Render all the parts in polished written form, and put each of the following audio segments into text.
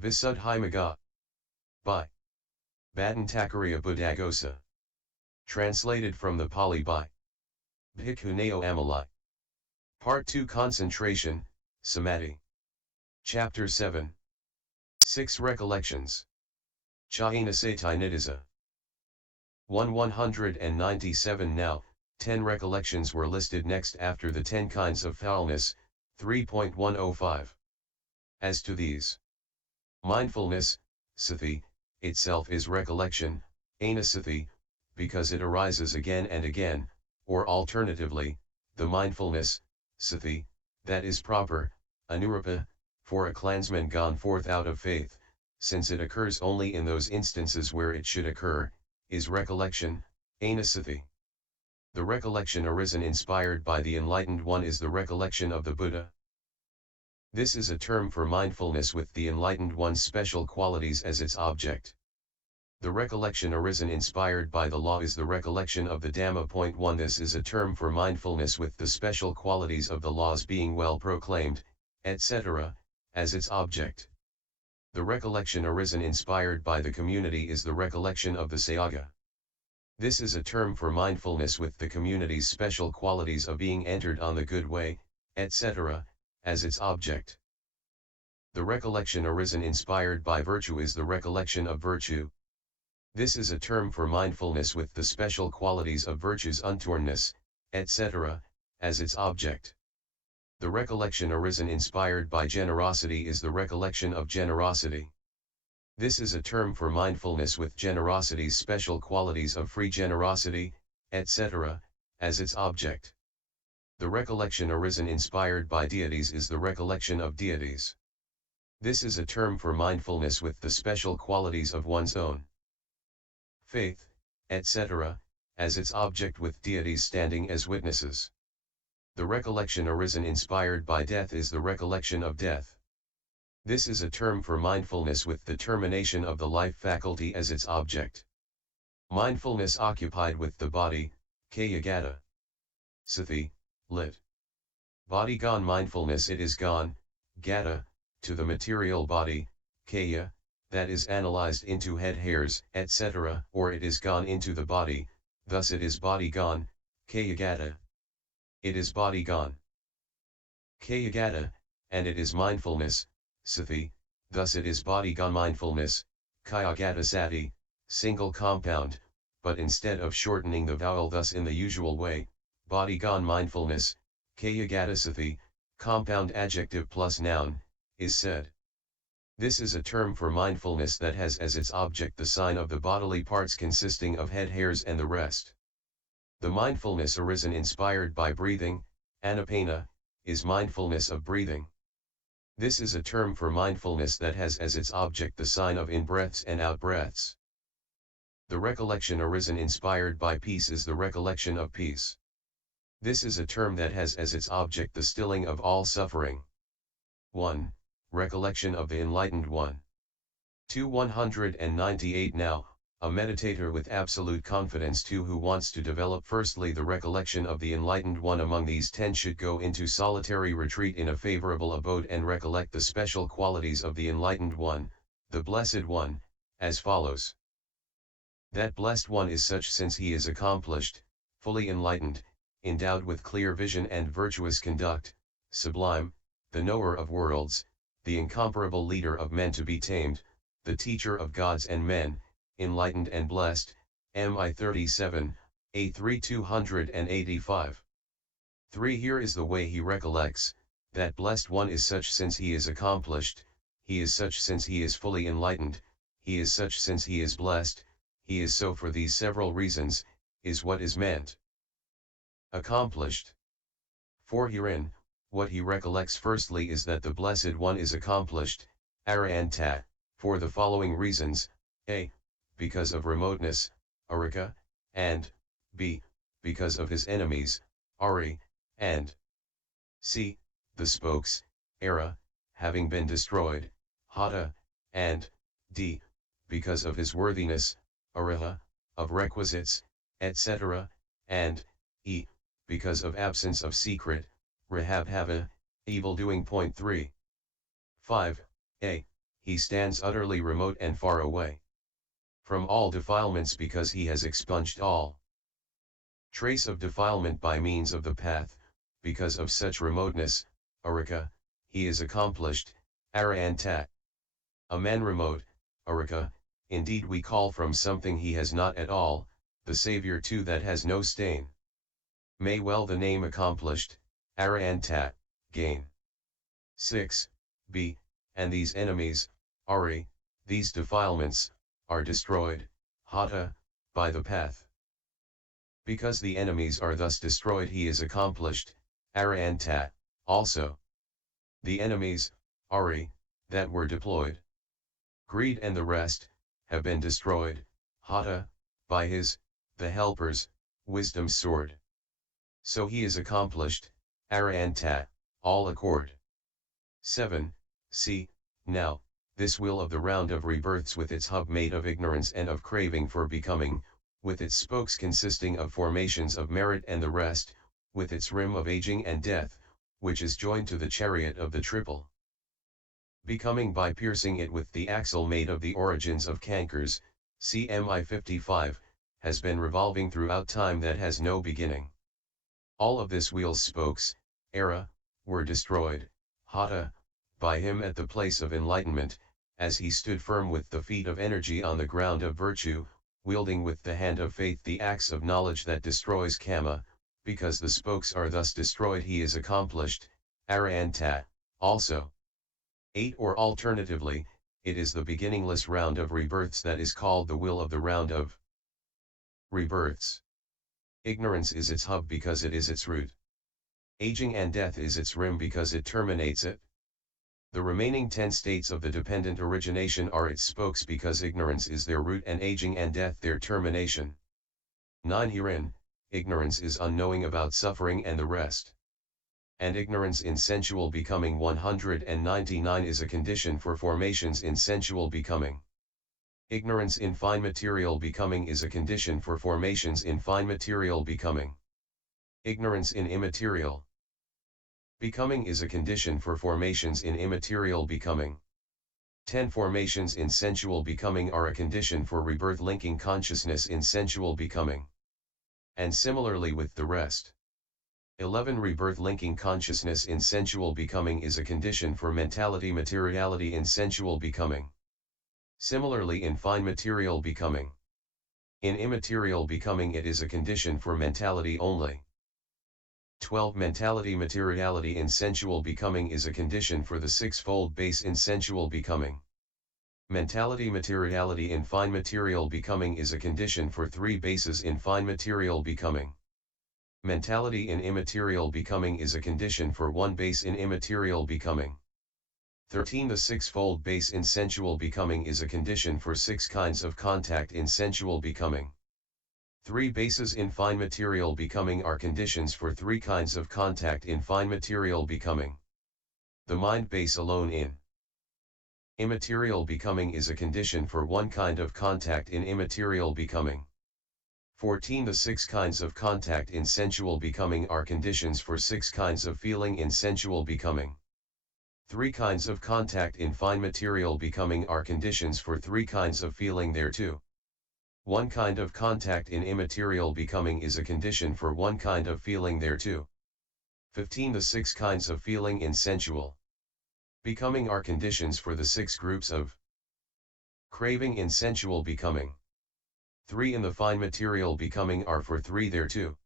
Visuddhimagga. By Bhattantakariya Buddhagosa. Translated from the Pali by Bhikkhu Naoamoli. Part 2 Concentration, Samadhi. Chapter 7. 6 Recollections. Cha anussati nidasa. 197 Now, 10 recollections were listed next after the 10 kinds of foulness, 3.105. As to these, mindfulness, sati, itself is recollection, anussati, because it arises again and again, or alternatively, the mindfulness, sati, that is proper, anurúpa, for a clansman gone forth out of faith, since it occurs only in those instances where it should occur, is recollection, anussati. The recollection arisen inspired by the Enlightened One is the recollection of the Buddha. This is a term for mindfulness with the Enlightened One's special qualities as its object. The recollection arisen inspired by the law is the recollection of the Dhamma.1 This is a term for mindfulness with the special qualities of the laws being well proclaimed, etc., as its object. The recollection arisen inspired by the community is the recollection of the Saògha. This is a term for mindfulness with the community's special qualities of being entered on the good way, etc., as its object. The recollection arisen inspired by virtue is the recollection of virtue. This is a term for mindfulness with the special qualities of virtue's untornness, etc., as its object. The recollection arisen inspired by generosity is the recollection of generosity. This is a term for mindfulness with generosity's special qualities of free generosity, etc., as its object. The recollection arisen inspired by deities is the recollection of deities. This is a term for mindfulness with the special qualities of one's own faith, etc., as its object with deities standing as witnesses. The recollection arisen inspired by death is the recollection of death. This is a term for mindfulness with the termination of the life faculty as its object. Mindfulness occupied with the body, kayagata. Sati, lit. Body gone mindfulness it is gone, gata, to the material body, kaya, that is analyzed into head hairs, etc., or it is gone into the body, thus it is body gone, kayagata. It is body gone. Kayagata, and it is mindfulness, sati, thus it is body gone mindfulness, kayagata sati, single compound, but instead of shortening the vowel thus in the usual way, body gone mindfulness, kayagata sati, compound adjective plus noun, is said. This is a term for mindfulness that has as its object the sign of the bodily parts consisting of head hairs and the rest. The mindfulness arisen inspired by breathing, anapana, is mindfulness of breathing. This is a term for mindfulness that has as its object the sign of in-breaths and out-breaths. The recollection arisen inspired by peace is the recollection of peace. This is a term that has as its object the stilling of all suffering. 1. Recollection of the Enlightened One. 2. 198 Now, a meditator with absolute confidence too who wants to develop firstly the recollection of the Enlightened One among these 10 should go into solitary retreat in a favorable abode and recollect the special qualities of the Enlightened One, the Blessed One, as follows. That Blessed One is such since he is accomplished, fully enlightened, endowed with clear vision and virtuous conduct, sublime, the knower of worlds, the incomparable leader of men to be tamed, the teacher of gods and men, enlightened and blessed, MI 37, A3 285. 3 Here is the way he recollects, that Blessed One is such since he is accomplished, he is such since he is fully enlightened, he is such since he is blessed, he is so for these several reasons, is what is meant. Accomplished. For herein, what he recollects firstly is that the Blessed One is accomplished, arahanta, for the following reasons, a. Because of remoteness, arika, and b. Because of his enemies, ari, and c. The spokes, era, having been destroyed, hata, and d. Because of his worthiness, araha, of requisites, etc., and e. Because of absence of secret, rahabhava, evil doing. 3. 5. A. he stands utterly remote and far away from all defilements because he has expunged all trace of defilement by means of the path. Because of such remoteness, arika, he is accomplished, arahanta. A man remote, arika, indeed we call from something he has not at all, the Saviour too that has no stain. May well the name accomplished, arahanta, gain. 6. B. And these enemies, ari, these defilements, are destroyed, hata, by the path. Because the enemies are thus destroyed he is accomplished, arahanta, also. The enemies, ari, that were deployed, greed and the rest, have been destroyed, hata, by his, the helper's, wisdom's sword. So he is accomplished, arahanta, all accord. 7. See, now, this wheel of the round of rebirths with its hub made of ignorance and of craving for becoming, with its spokes consisting of formations of merit and the rest, with its rim of aging and death, which is joined to the chariot of the triple becoming by piercing it with the axle made of the origins of cankers, CMI 55, has been revolving throughout time that has no beginning. All of this wheel's spokes, era, were destroyed, hata, by him at the place of enlightenment, as he stood firm with the feet of energy on the ground of virtue, wielding with the hand of faith the axe of knowledge that destroys kama. Because the spokes are thus destroyed he is accomplished, arahanta, also. 8. Or alternatively, it is the beginningless round of rebirths that is called the wheel of the round of rebirths. Ignorance is its hub because it is its root. Aging and death is its rim because it terminates it. The remaining 10 states of the dependent origination are its spokes because ignorance is their root and aging and death their termination. 9. Herein, ignorance is unknowing about suffering and the rest. And ignorance in sensual becoming 199 is a condition for formations in sensual becoming. Ignorance in fine material becoming is a condition for formations in fine material becoming. Ignorance in immaterial becoming is a condition for formations in immaterial becoming. 10 formations in sensual becoming are a condition for rebirth linking consciousness in sensual becoming. And similarly with the rest. 11 Rebirth linking consciousness in sensual becoming is a condition for mentality materiality in sensual becoming. Similarly in fine material becoming. In immaterial becoming it is a condition for mentality only. 12 Mentality materiality in sensual becoming is a condition for the sixfold base in sensual becoming. Mentality materiality in fine material becoming is a condition for 3 bases in fine material becoming. Mentality in immaterial becoming is a condition for 1 base in immaterial becoming. 13 The sixfold base in sensual becoming is a condition for 6 kinds of contact in sensual becoming. 3 bases in fine material becoming are conditions for 3 kinds of contact in fine material becoming. The mind base alone in immaterial becoming is a condition for 1 kind of contact in immaterial becoming. 14 The 6 kinds of contact in sensual becoming are conditions for 6 kinds of feeling in sensual becoming. 3 kinds of contact in fine material becoming are conditions for 3 kinds of feeling thereto. 1 kind of contact in immaterial becoming is a condition for 1 kind of feeling thereto. 15 The 6 kinds of feeling in sensual becoming are conditions for the 6 groups of craving in sensual becoming. 3 in the fine material becoming are for 3 thereto.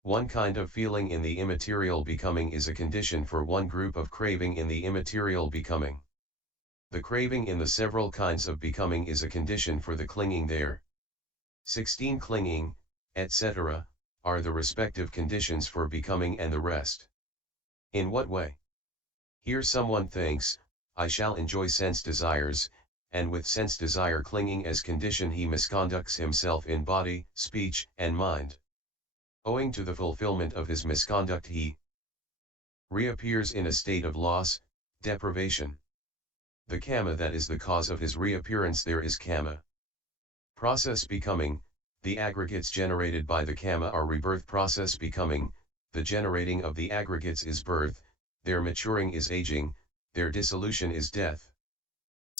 1 kind of feeling in the immaterial becoming is a condition for 1 group of craving in the immaterial becoming. The craving in the several kinds of becoming is a condition for the clinging there. 16 Clinging, etc., are the respective conditions for becoming and the rest. In what way? Here someone thinks, I shall enjoy sense desires, and with sense desire clinging as condition he misconducts himself in body, speech, and mind. Owing to the fulfillment of his misconduct he reappears in a state of loss, deprivation. The kama that is the cause of his reappearance there is kama. Process becoming, the aggregates generated by the kama are rebirth process becoming, the generating of the aggregates is birth, their maturing is aging, their dissolution is death.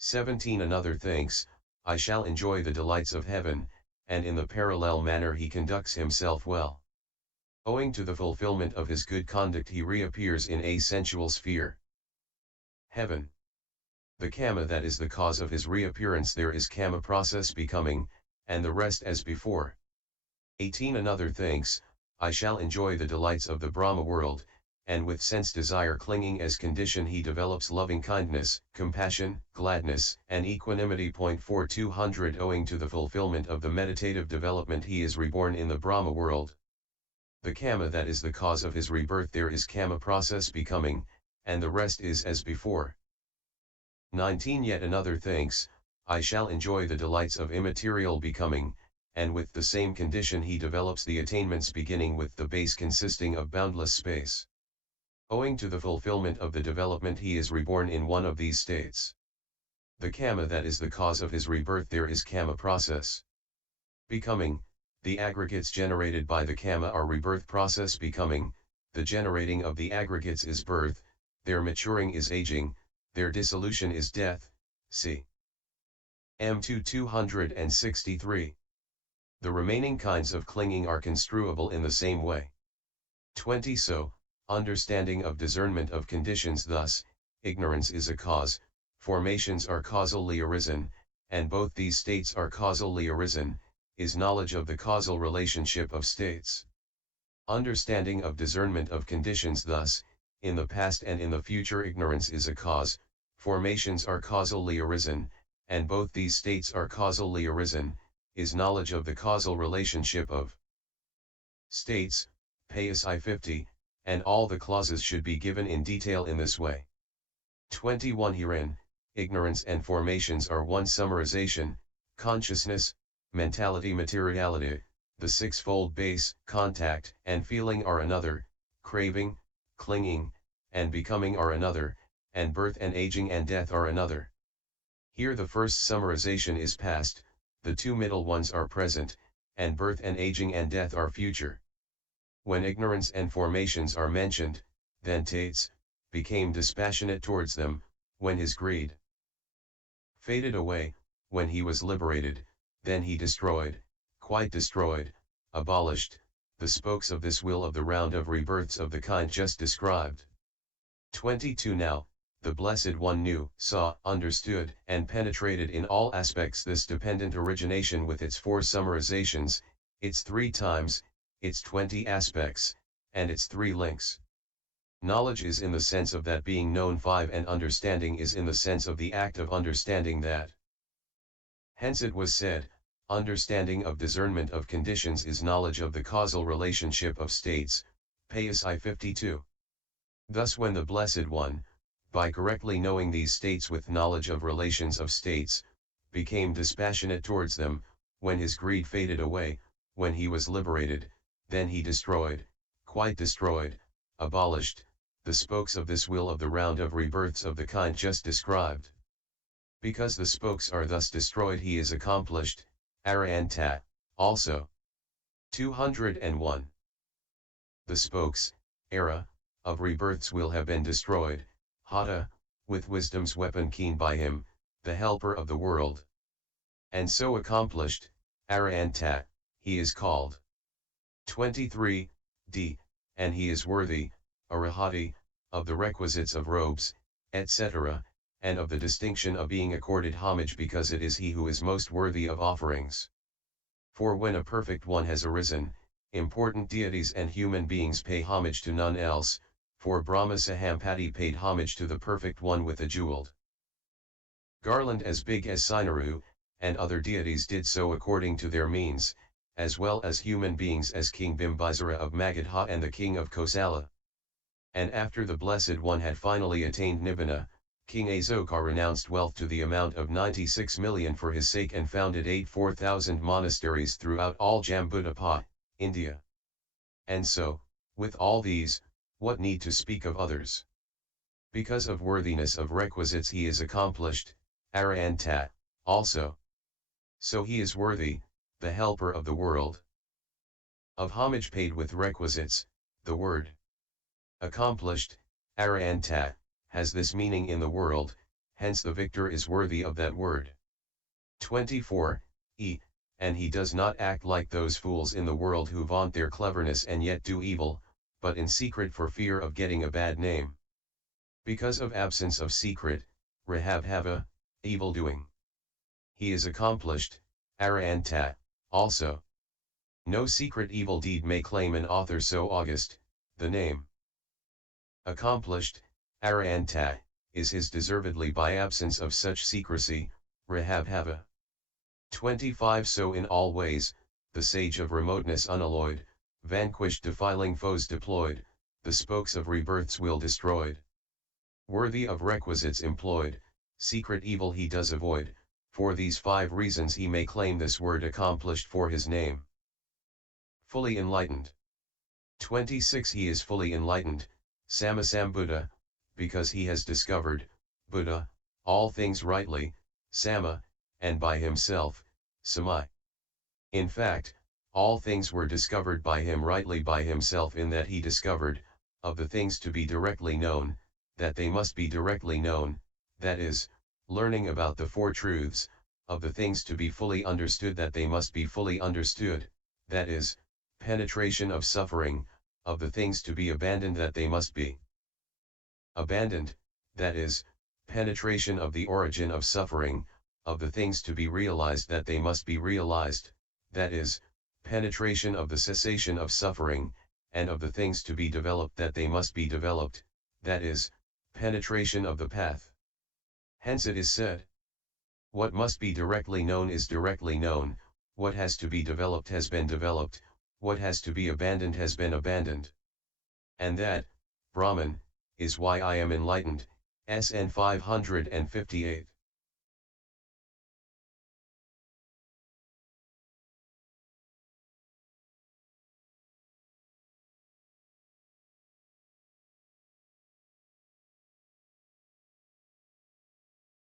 17 Another thinks, I shall enjoy the delights of heaven, and in the parallel manner he conducts himself well. Owing to the fulfillment of his good conduct he reappears in a sensual sphere. Heaven. The kama that is the cause of his reappearance there is kama process becoming, and the rest as before. 18 Another thinks, I shall enjoy the delights of the Brahma world, and with sense desire clinging as condition he develops loving kindness, compassion, gladness, and equanimity. 4 200 Owing to the fulfillment of the meditative development he is reborn in the Brahma world. The kama that is the cause of his rebirth there is kama process becoming, and the rest is as before. 19 Yet another thinks, I shall enjoy the delights of immaterial becoming, and with the same condition he develops the attainments beginning with the base consisting of boundless space. Owing to the fulfillment of the development he is reborn in one of these states. The kama that is the cause of his rebirth there is kama process becoming, the aggregates generated by the kama are rebirth process becoming, the generating of the aggregates is birth, their maturing is aging, their dissolution is death, c. M2 263. The remaining kinds of clinging are construable in the same way. 20 So, understanding of discernment of conditions thus, ignorance is a cause, formations are causally arisen, and both these states are causally arisen, is knowledge of the causal relationship of states. Understanding of discernment of conditions thus, in the past and in the future ignorance is a cause, formations are causally arisen, and both these states are causally arisen, is knowledge of the causal relationship of states, Payas I-50, and all the clauses should be given in detail in this way. 21 Herein, ignorance and formations are one summarization, consciousness, mentality materiality, the sixfold base, contact and feeling are another, craving, clinging, and becoming are another, and birth and aging and death are another. Here the first summarization is past, the two middle ones are present, and birth and aging and death are future. When ignorance and formations are mentioned, then Tates became dispassionate towards them, when his greed faded away, when he was liberated, then he destroyed, quite destroyed, abolished, the spokes of this wheel of the round of rebirths of the kind just described. 22 Now, the Blessed One knew, saw, understood, and penetrated in all aspects this dependent origination with its four summarizations, its 3 times, its 20 aspects, and its 3 links. Knowledge is in the sense of that being known 5 and understanding is in the sense of the act of understanding that. Hence it was said, understanding of discernment of conditions is knowledge of the causal relationship of states, Payas I-52. Thus when the Blessed One, by correctly knowing these states with knowledge of relations of states, became dispassionate towards them, when his greed faded away, when he was liberated, then he destroyed, quite destroyed, abolished, the spokes of this wheel of the round of rebirths of the kind just described. Because the spokes are thus destroyed he is accomplished, arahanta, also. 201. The spokes, era, of rebirths will have been destroyed, hata, with wisdom's weapon keen by him, the helper of the world. And so accomplished, arahanta, he is called. 23, d, and he is worthy, arahati, of the requisites of robes, etc., and of the distinction of being accorded homage because it is he who is most worthy of offerings. For when a perfect one has arisen, important deities and human beings pay homage to none else, for Brahma Sahampati paid homage to the perfect one with a jeweled garland as big as Sinaru, and other deities did so according to their means, as well as human beings as King Bimbisara of Magadha and the king of Kosala. And after the Blessed One had finally attained Nibbana, King Asoka renounced wealth to the amount of 96 million for his sake and founded 4,000 monasteries throughout all Jambudapa, India. And so, with all these, what need to speak of others? Because of worthiness of requisites he is accomplished, arahanta, also. So he is worthy, the helper of the world. Of homage paid with requisites, the word accomplished, arahanta, has this meaning in the world, hence the victor is worthy of that word. 24. And he does not act like those fools in the world who vaunt their cleverness and yet do evil, but in secret for fear of getting a bad name. Because of absence of secret, rahabhava, evil-doing. He is accomplished, arahanta, also. No secret evil deed may claim an author so august, the name. Accomplished, arahanta, is his deservedly by absence of such secrecy, rahabhava. 25. So in all ways, the sage of remoteness unalloyed, vanquished defiling foes deployed, the spokes of rebirths will destroyed. Worthy of requisites employed, secret evil he does avoid, for these 5 reasons he may claim this word accomplished for his name. Fully enlightened. 26. He is fully enlightened, Sammasambuddha, because he has discovered, Buddha, all things rightly, Samma, and by himself, Samai. In fact, all things were discovered by him rightly by himself in that he discovered, of the things to be directly known, that they must be directly known, that is, learning about the 4 truths, of the things to be fully understood that they must be fully understood, that is, penetration of suffering, of the things to be abandoned that they must be abandoned, that is, penetration of the origin of suffering, of the things to be realized that they must be realized, that is, penetration of the cessation of suffering, and of the things to be developed that they must be developed, that is, penetration of the path. Hence it is said, what must be directly known is directly known, what has to be developed has been developed, what has to be abandoned has been abandoned. And that, Brahman, is why I am enlightened, SN 558.